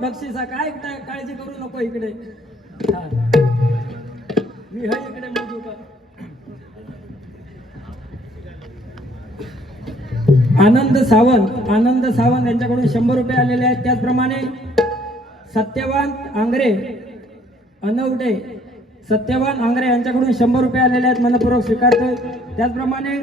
बक्षिसा काय काय- काळजी करू नको इकडे. मी हा इकडे मोजू का आनंद सावंत आनंद सावंत यांच्याकडून शंभर रुपये आलेले आहेत. त्याचप्रमाणे सत्यवान आंग्रे अनवडे सत्यवान आंग्रे यांच्याकडून शंभर रुपये आलेले आहेत. मनपूर्वक स्वीकारतोय. त्याचप्रमाणे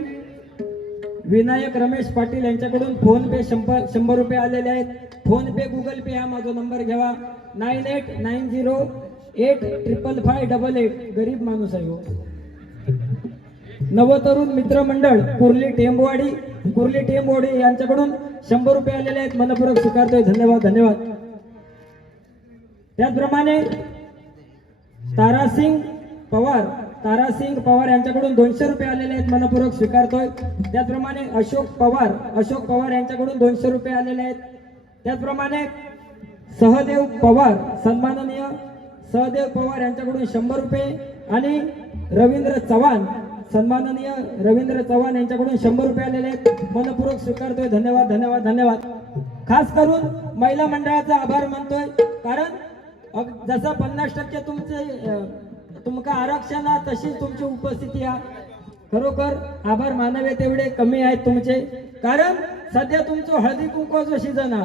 विनायक रमेश पाटील यांच्याकडून फोन पे शंभर शंभर रुपये आलेले आहेत. फोन पे गुगल पे हा माझा नंबर घ्यावा. Nine eight nine zero eight triple five double eight. गरीब माणूस आहे हो. नवतरुण मित्रमंडळ कुर्ली टेंबवाडी कुर्ली टेंबवाडी यांच्याकडून शंभर रुपये आलेले आहेत. मनपूर्वक स्वीकारतोय. धन्यवाद धन्यवाद. त्याचप्रमाणे तारासिंग पवार तारासिंग पवार यांच्याकडून दोनशे रुपये आलेले आहेत मनपूर्वक स्वीकारतोय. त्याचप्रमाणे अशोक पवार अशोक पवार यांच्याकडून दोनशे रुपये आलेले आहेत. त्याचप्रमाणे सहदेव पवार सन्माननीय सहदेव पवार यांच्याकडून शंभर रुपये आणि रवींद्र चव्हाण सन्माननीय रवींद्र चव्हाण यांच्याकडून शंभर रुपये आलेले आहेत. मनपूर्वक स्वीकारतोय. धन्यवाद धन्यवाद धन्यवाद. खास करून महिला मंडळाचा आभार मानतोय. कारण जसं पन्नास टक्के तुमचे तुमका आरक्षण तशीच तुमची उपस्थिती हा खरोखर आभार मानावे तेवढे कमी आहेत तुमचे. कारण सध्या तुमचं हळदी कुंकवाचं सीझन हा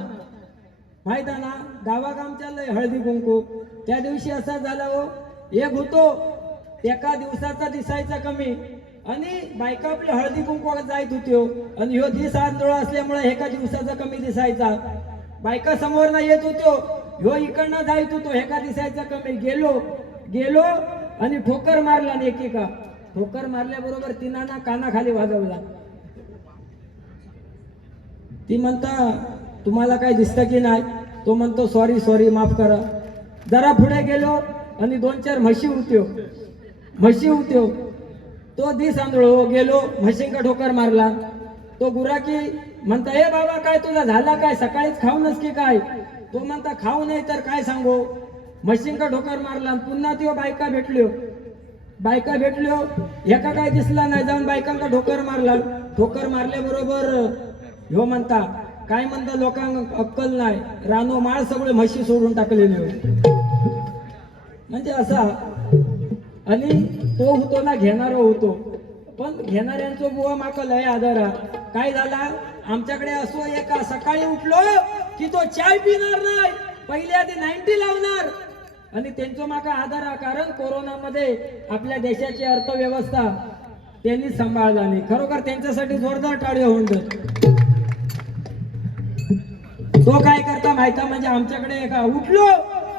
माहीत आहे. ना गावागामच्या लय हळदी कुंकू. त्या दिवशी असा झाला हो एक होतो एका दिवसाचा दिसायचा कमी. आणि बायका आपल्या हळदी कुंकू जायत होती हो. आणि ह्यो दिस आंदोळ असल्यामुळे एका दिवसाचा कमी दिसायचा. बायका समोर ना येत होतो हो. ह्यो इकडनं जायत होतो एका दिसायचा कमी. गेलो गेलो आणि ठोकर मारला आणि एकेका. ठोकर मारल्याबरोबर तिनाना कानाखाली वाजवला ती म्हणता तुम्हाला काय दिसतं की नाही? तो म्हणतो सॉरी सॉरी माफ करा. जरा पुढे गेलो आणि दोन चार म्हशी होत्यो म्हशी होत्यो तो दिस आंधळो गेलो म्हशींका ठोकर मारला. तो गुराकी म्हणता हे बाबा काय तुझा झाला काय? सकाळीच खाऊनच की काय? तो म्हणता खाऊ नाही तर काय सांगू? म्हशींका ठोकर मारला पुन्हा त्यो बायका भेटल्यो. बायका भेटल्यो एका काय दिसला नाही जाऊन बायकांका ढोकर मारला. ठोकर मारल्याबरोबर ह्यो म्हणता काय म्हणता लोकांक अक्कल नाही. रानो माळ सगळे म्हशी सोडून टाकलेले हो. म्हणजे असा आणि तो होतो ना घेणारा होतो. पण घेणाऱ्यांचो बुवा माका लय आदारा काय झाला? आमच्याकडे असो एका सकाळी उठलो की तो चाय पिणार नाही. पहिल्या आधी नाईन्टी लावणार. आणि त्यांचा माका आधार हा कारण कोरोनामध्ये आपल्या देशाची अर्थव्यवस्था त्यांनी सांभाळला नाही. खरोखर त्यांच्यासाठी जोरदार टाळी होऊन तो काय करता माहिती म्हणजे आमच्याकडे एका उठलो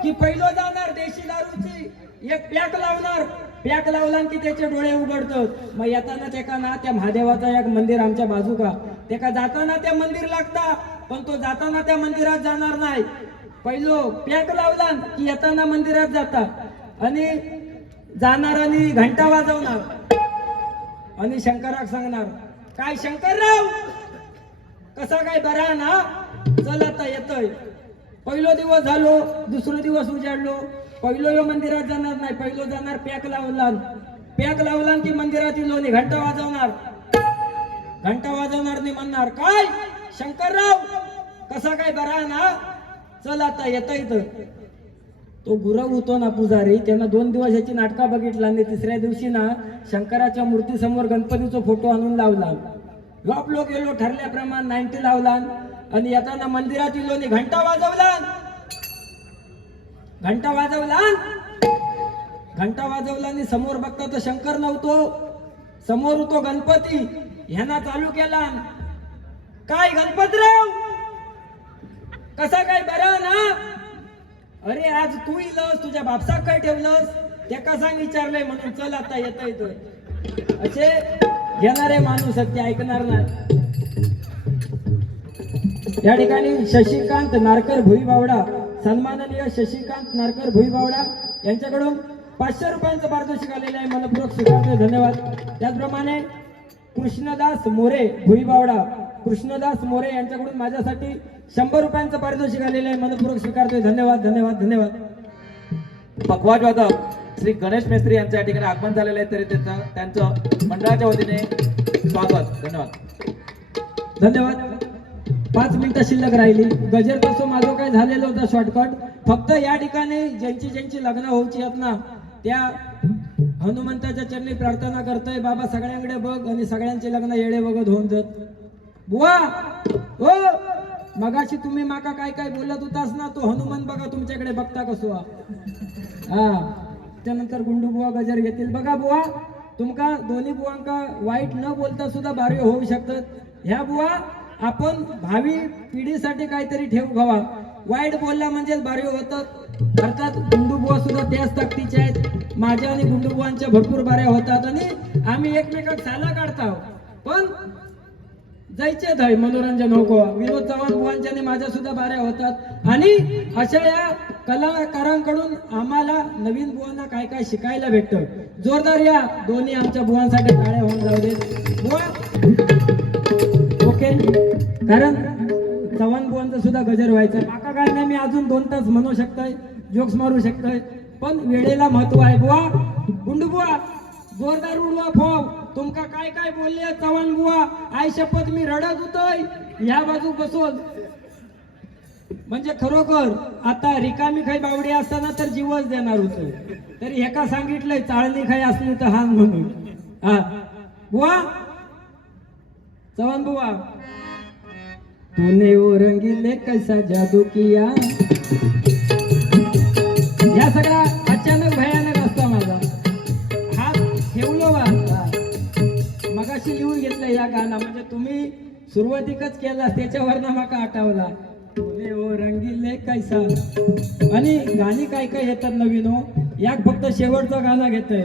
की पहिलो जाणार देशी दारूची. एक पॅक लावणार. पॅक लावला की त्याचे डोळे उघडतात. मग येताना त्याका ना त्या महादेवाचा एक मंदिर आमच्या बाजूका. त्याका जाताना त्या मंदिर लागता पण तो जाताना त्या मंदिरात जाणार नाही. पहिलो पॅक लावला की येताना मंदिरात जाता आणि जाणार आणि घंटा वाजवणार. आणि शंकराक सांगणार काय शंकरराव? कसा काय बरा ना? चल आता येतोय. पहिलो दिवस झालो दुसरो दिवस उजाडलो. पहिलो यो मंदिरात जाणार नाही पहिलो जाणार पॅक लावला पॅक लावला की मंदिरात येलो आणि घंटा वाजवणार. घंटा वाजवणार नाही म्हणणार काय? शंकरराव? कसा काय बरा ना? चल आता येता इथं. तो गुरव होतो ना पुजारी त्यानं दोन दिवस याची नाटका बघितला आणि तिसऱ्या दिवशी ना शंकराच्या मूर्तीसमोर गणपतीचा फोटो आणून लावला. लोक लोक गेलो ठरल्याप्रमाणे नाईन्टी लावला आणि येताना मंदिरात इलो आणि घंटा वाजवला. घंटा वाजवला. घंटा वाजवला आणि समोर बघता तर शंकर नव्हतो. समोर होतो गणपती. ह्यांना चालू केला. काय गणपतराव? कसा काय बरा ना? अरे आज तू इलस तुझ्या बापसाक काय ठेवलंस? त्याका सांग विचारलंय म्हणून चल आता येता येतोय असे घेणारे माणूस आहेत, ते ऐकणार नाही या ठिकाणी शशिकांत नारकर भुईबावडा सन्माननीय शशिकांत नारकर भुईबावडा यांच्याकडून पाचशे रुपयांचं पारितोषिक आलेलं आहे. मनपूर्वक स्वीकारतो धन्यवाद. त्याचप्रमाणे कृष्णदास मोरे भुईबावडा कृष्णदास मोरे यांच्याकडून माझ्यासाठी शंभर रुपयांचं पारितोषिक आलेलं आहे. मनपूर्वक स्वीकारतोय. धन्यवाद धन्यवाद धन्यवाद. पखवाज वादक श्री गणेश मेस्त्री यांच्या या ठिकाणी आगमन झालेलं आहे. तरी त्याचं त्यांचं मंडळाच्या वतीने स्वागत. धन्यवाद. धन्यवाद. पाच मिनिटं शिल्लक राहिली. गजर तसं माझं काय झालेलं होतं शॉर्टकट फक्त या ठिकाणी ज्यांची ज्यांची लग्न होऊची आहेत ना त्या हनुमंताच्या चरणी प्रार्थना करतोय. बाबा सगळ्यांकडे बघ आणि सगळ्यांचे लग्न येडे बघत होऊन जात. बुवा! हो! मगाशी तुम्ही माका काय काय बोलत होतास ना तो हनुमान बघा तुमच्याकडे बघता कसो हा. त्यानंतर गुंडू बुवा गजर घेतील. बघा बुवा तुमका दोन्ही बुवांका वाईट न बोलता सुद्धा बारी होऊ शकतात. ह्या बुवा आपण भावी पिढीसाठी काहीतरी ठेवू घावा. वाईट बोलला म्हणजे बारी होतात. अर्थात गुंडूबुवा सुद्धा त्याच ताकदीचे आहेत. माझ्या आणि गुंडूबुवांच्या भरपूर बाऱ्या होतात आणि आम्ही एकमेकात साला काढतो पण जायचे धय मनोरंजन हो गोवा विनोद चव्हाण बुवांच्याने माझ्या सुद्धा बाऱ्या होतात. आणि अशा या कलाकारांकडून आम्हाला नवीन बुवांना काय काय शिकायला भेटतं? जोरदार या दोन्ही आमच्या बुवांसाठी टाळ्या होऊन जाऊ देत. बुवा. ओके. कारण चव्हाण बुवांचं सुद्धा गजर व्हायचं. माका काय नाही मी अजून दोन तास म्हणू शकतोय जोक्स मारू शकतोय. पण वेळेला महत्त्व आहे बुवा. गुंडू बुवा. जोरदार उडवा फोव तुमका काय काय बोलले चव्हाण बुवा? आई शपथ मी रडत होतोय. ह्या बाजू बसून. म्हणजे खरोखर आता रिकामी खाई बावडी असताना तर जीवच देणार होतो. तर एका सांगितलंय चाळणी खाई असली तर हा म्हणून. हा. बुवा? चव्हाण बुवा. तुने वो कैसा जादू किया? या सगळा अचानक भया घेतलं म्हणजे तुम्ही सुरुवातीकच केला त्याच्यावर ना माका आठवला. तूने ओ रंगीले कैसा आणि गाणी काय काय येतात नवीन हो? याक फक्त शेवटचं गाणं घेतोय.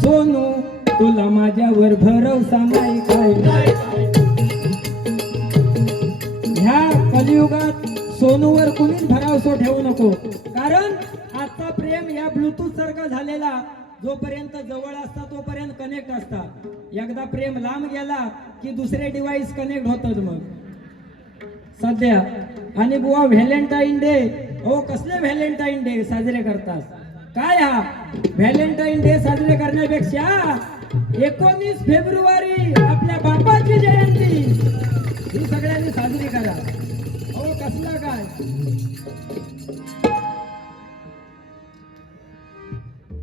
सोनू तुला माझ्यावर भरवसा नाही काय? ह्या कलियुगात सोनूवर कुणीच भरावसो ठेवू नको. कारण आता प्रेम या ब्लूटूथ सारखा झालेला. जोपर्यंत जवळ असता तोपर्यंत कनेक्ट असता एकदा प्रेम लांब गेला की दुसरे डिव्हाइस कनेक्ट होतात मग. सध्या. आणि बुवा व्हॅलेंटाईन डे हो कसले व्हॅलेंटाईन डे साजरे करतात? काय हा? व्हॅलेंटाईन डे साजरे करण्यापेक्षा एकोणीस फेब्रुवारी आपल्या बापाची जयंती. ही सगळ्यांनी साजरी करा. हो कसला काय?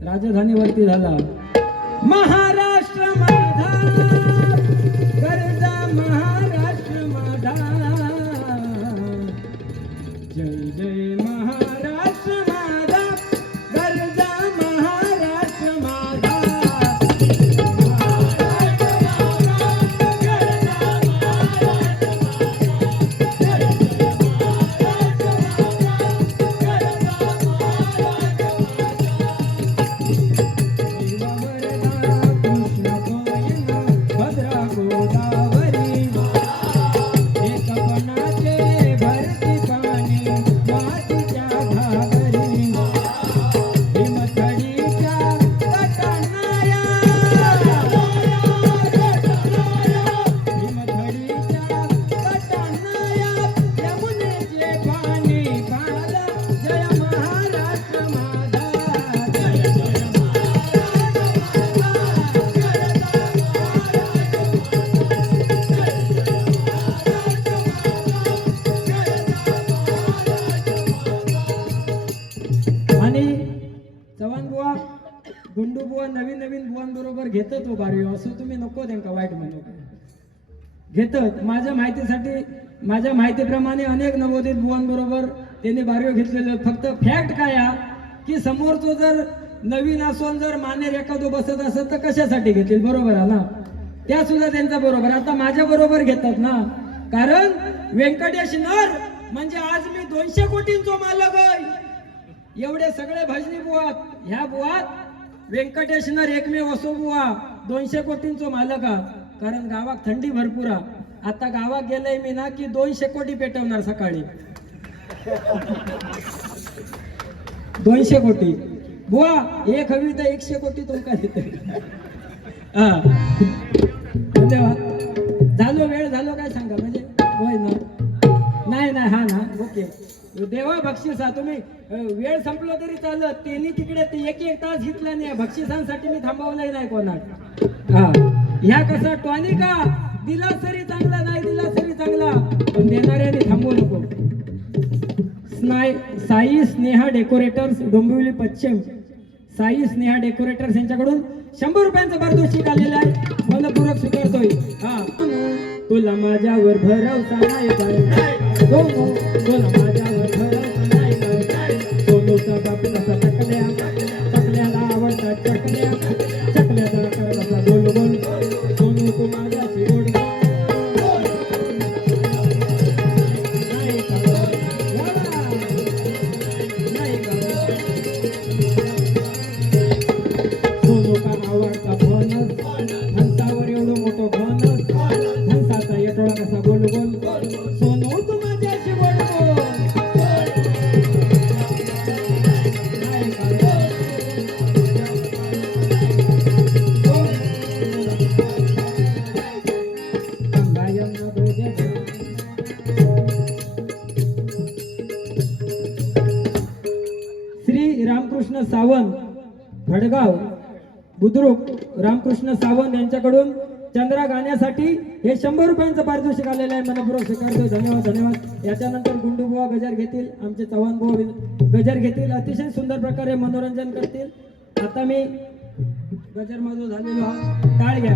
राजधानीवरती झाला. महा चव्हाण बुवा गुंडू बुवा नवीन नवीन बुवांबरोबर घेतात हो बारवी. असं तुम्ही नको त्यांना वाईट म्हणू. घेतात. माझ्या माहितीसाठी माझ्या माहितीप्रमाणे अनेक नवोदित बुवांबरोबर त्यांनी बारव्या घेतलेले. आहेत. फक्त फॅक्ट काय हा? की समोरचो जर नवीन असून जर मानेर एखादो बसत असेल तर कशासाठी घेतील? बरोबर आहे ना? त्या सुद्धा त्यांचा बरोबर. आता माझ्या बरोबर घेतात ना? कारण व्यंकटेश नर म्हणजे आज मी दोनशे कोटींचो मालक आहे. एवढे सगळे भजनी बुवात ह्या बुवात व्यंकटेशनर एकमेव असो बुवा दोनशे कोटींचो मालक हा. कारण गावात थंडी भरपूर हा. आता गावात गेलंय मी ना की दोनशे कोटी पेटवणार सकाळी. दोनशे कोटी. बुवा एक हवी तर एकशे कोटी तुमका देते हा. धन्यवाद झालो वेळ नाही नाही हा ना ओके. देवा बक्षिसा तुम्ही वेळ संपलो तरी चालत. त्यांनी तिकडे ते एक एक तास घेतला नाही. बक्षिसांसाठी मी थांबवलंही नाही कोणा हा. ह्या कसं टॉनिका? दिला तरी चांगला नाही दिला तरी चांगला. पण देणाऱ्याने थांबवू नको. स्नाय साई स्नेहा डेकोरेटर्स डोंबिवली पश्चिम. साई स्नेहा डेकोरेटर्स यांच्याकडून शंभर रुपयांचं पारितोषिक आलेलं आहे. मनपूर्वक स्वीकारतोय. हा. तुला माझ्यावर भरवसा नाही काय सोनू तुला माझ्यावर रामकृष्ण सावंत भडगाव बुद्रुक रामकृष्ण सावंत यांच्याकडून चंद्रा गाण्यासाठी हे शंभर रुपयांचं पारितोषिक आलेलं आहे. मनपूर्वक स्वीकारतो धन्यवाद धन्यवाद. याच्यानंतर गुंडूबुवा गजर घेतील आमचे चव्हाण बुवा गजर घेतील. अतिशय सुंदर प्रकारे मनोरंजन करतील. आता मी गजर माझं झालेलो हा टाळ घ्या.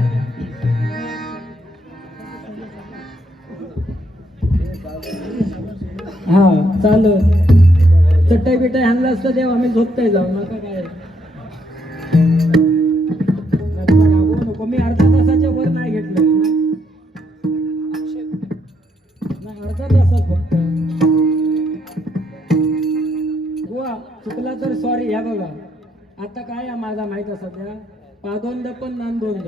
हा चालू चटई बिटाई आणलं असतं देव आम्ही झोपताय जाऊ नका काय नको मी अर्धा तासाच्या वर नाही घेतलं. नाही अर्धा तासात फक्त. गोवा चुकला तर सॉरी ह्या बघा. आता काय माझा माहीत असा त्या? पादोंद पण नांदोंद